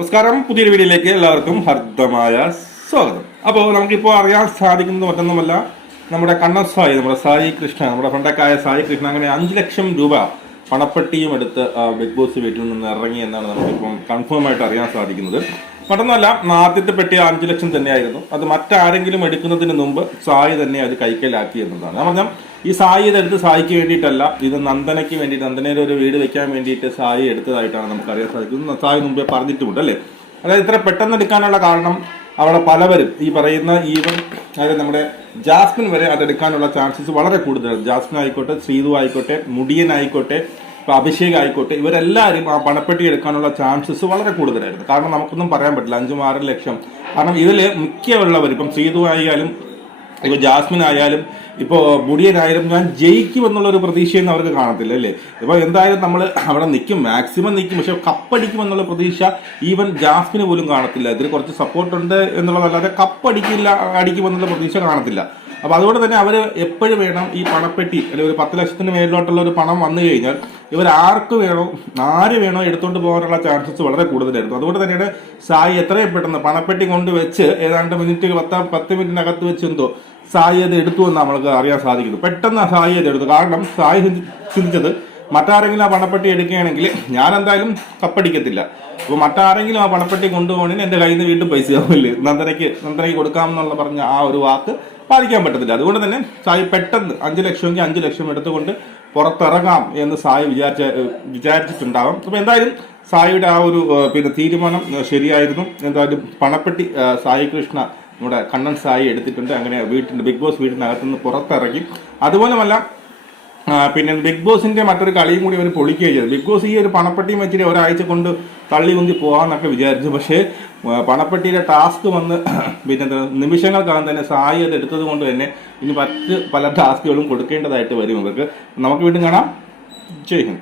നമസ്കാരം, പുതിയൊരു വീഡിയോയിലേക്ക് എല്ലാവർക്കും ഹർദ്ദമായ സ്വാഗതം. അപ്പോൾ നമുക്കിപ്പോൾ അറിയാൻ സാധിക്കുന്നത് മറ്റൊന്നുമല്ല, നമ്മുടെ കണ്ണൻ സായി, നമ്മുടെ സായി കൃഷ്ണ, നമ്മുടെ ഫ്രണ്ടൊക്കെ സായി കൃഷ്ണ അങ്ങനെ 5 ലക്ഷം രൂപ പണപ്പെട്ടിയും എടുത്ത് ബിഗ് ബോസ് വീട്ടിൽ നിന്ന് ഇറങ്ങി എന്നാണ് നമുക്കിപ്പം കൺഫേം ആയിട്ട് അറിയാൻ സാധിക്കുന്നത്. മറ്റൊന്നുമല്ല, ആദ്യത്തെ പെട്ടി 5 ലക്ഷം തന്നെയായിരുന്നു. അത് മറ്റാരെങ്കിലും എടുക്കുന്നതിന് മുമ്പ് സായി തന്നെ അത് കൈക്കലാക്കി എന്നതാണ്. ഞാൻ പറഞ്ഞാൽ ഈ സായി ഇതെടുത്ത് സായിക്ക് വേണ്ടിയിട്ടല്ല, ഇത് നന്ദനയ്ക്ക് വേണ്ടിയിട്ട്, നന്ദനയുടെ ഒരു വീട് വെക്കാൻ വേണ്ടിയിട്ട് സായി എടുത്തതായിട്ടാണ് നമുക്ക് അറിയാൻ സാധിക്കുന്നത്. സായി മുമ്പേ പറഞ്ഞിട്ടുമുണ്ട് അല്ലേ. അതായത് ഇത്ര പെട്ടെന്ന് എടുക്കാനുള്ള കാരണം അവിടെ പലവരും ഈ പറയുന്ന ഈവൻ അതായത് നമ്മുടെ ജാസ്മിൻ വരെ അതെടുക്കാനുള്ള ചാൻസസ് വളരെ കൂടുതലാണ്. ജാസ്മിൻ ആയിക്കോട്ടെ, ശ്രീതു ആയിക്കോട്ടെ, മുടിയൻ ആയിക്കോട്ടെ, ഇപ്പൊ അഭിഷേക് ആയിക്കോട്ടെ, ഇവരെല്ലാവരും ആ പണപ്പെട്ടി എടുക്കാനുള്ള ചാൻസസ് വളരെ കൂടുതലായിരുന്നു. കാരണം നമുക്കൊന്നും പറയാൻ പറ്റില്ല, 5-6 ലക്ഷം. കാരണം ഇതിൽ മിക്കുള്ളവർ, ഇപ്പം ശ്രീതു ആയാലും ഇപ്പൊ ജാസ്മിൻ ആയാലും ഇപ്പോ മുടിയനായാലും ഞാൻ ജയിക്കുമെന്നുള്ള ഒരു പ്രതീക്ഷയൊന്നും അവർക്ക് കാണത്തില്ല അല്ലേ. ഇപ്പൊ എന്തായാലും നമ്മൾ അവിടെ നിൽക്കും, മാക്സിമം നിൽക്കും, പക്ഷെ കപ്പടിക്കുമെന്നുള്ള പ്രതീക്ഷ ഈവൻ ജാസ്മിന് പോലും കാണത്തില്ല. ഇതിൽ കുറച്ച് സപ്പോർട്ട് ഉണ്ട് എന്നുള്ളതല്ലാതെ അടിക്കുമെന്നുള്ള പ്രതീക്ഷ കാണത്തില്ല. അപ്പൊ അതുകൊണ്ട് തന്നെ അവർ എപ്പോഴും വേണം ഈ പണപ്പെട്ടി, അല്ലെങ്കിൽ ഒരു 10 ലക്ഷത്തിന് മേലിലോട്ടുള്ള ഒരു പണം വന്നു കഴിഞ്ഞാൽ ഇവർ ആര് വേണോ എടുത്തുകൊണ്ട് പോകാനുള്ള ചാൻസസ് വളരെ കൂടുതലായിരുന്നു. അതുകൊണ്ട് തന്നെയാണ് സായി എത്രയും പെട്ടെന്ന് പണപ്പെട്ടി കൊണ്ടുവച്ച് ഏതാണ്ട് 10 മിനിറ്റിനകത്ത് വെച്ച് എന്തോ സായി അത് എടുത്തു എന്ന് നമ്മൾക്ക് അറിയാൻ സാധിക്കുന്നു. പെട്ടെന്ന് സായി അത് എടുത്തു. കാരണം സായി ചിന്തിച്ചത് മറ്റാരെങ്കിലും ആ പണപ്പെട്ടി എടുക്കുകയാണെങ്കിൽ ഞാൻ എന്തായാലും കപ്പടിക്കത്തില്ല. അപ്പോൾ മറ്റാരെങ്കിലും ആ പണപ്പെട്ടി കൊണ്ടുപോകണമെങ്കിൽ എൻ്റെ കയ്യിൽ നിന്ന് വീണ്ടും പൈസ ആവില്ലേ, നന്ദനയ്ക്ക് പറഞ്ഞ പറഞ്ഞ ആ ഒരു വാക്ക് പാലിക്കാൻ പറ്റത്തില്ല. അതുകൊണ്ട് തന്നെ സായി പെട്ടെന്ന് 5 ലക്ഷമെങ്കിൽ 5 ലക്ഷം എടുത്തുകൊണ്ട് പുറത്തിറങ്ങാം എന്ന് സായി വിചാരിച്ചിട്ടുണ്ടാവാം. അപ്പോൾ എന്തായാലും സായിയുടെ ആ ഒരു തീരുമാനം ശരിയായിരുന്നു. എന്തായാലും പണപ്പെട്ടി സായി കൃഷ്ണ, നമ്മുടെ കണ്ണൻ സായി എടുത്തിട്ടുണ്ട്. അങ്ങനെ ബിഗ് ബോസ് വീട്ടിനകത്തുനിന്ന് പുറത്തിറങ്ങി. അതുപോലുമല്ല ബിഗ് ബോസിന്റെ മറ്റൊരു കളിയും കൂടി അവർ പൊളിക്കുകയും ചെയ്തു. ബിഗ് ബോസ് ഈ ഒരു പണപ്പെട്ടിയും വെച്ചിട്ട് ഒരാഴ്ച കൊണ്ട് തള്ളി ഉന്തി പോകാമെന്നൊക്കെ വിചാരിച്ചു. പക്ഷേ പണപ്പെട്ടിയുടെ ടാസ്ക് വന്ന് നിമിഷങ്ങൾക്കകം തന്നെ സായി അത് എടുത്തത് കൊണ്ട് തന്നെ ഇനി പല ടാസ്കുകളും കൊടുക്കേണ്ടതായിട്ട് വരും ഇവർക്ക്. നമുക്ക് വീണ്ടും കാണാം. ജയ് ഹിന്ദ്.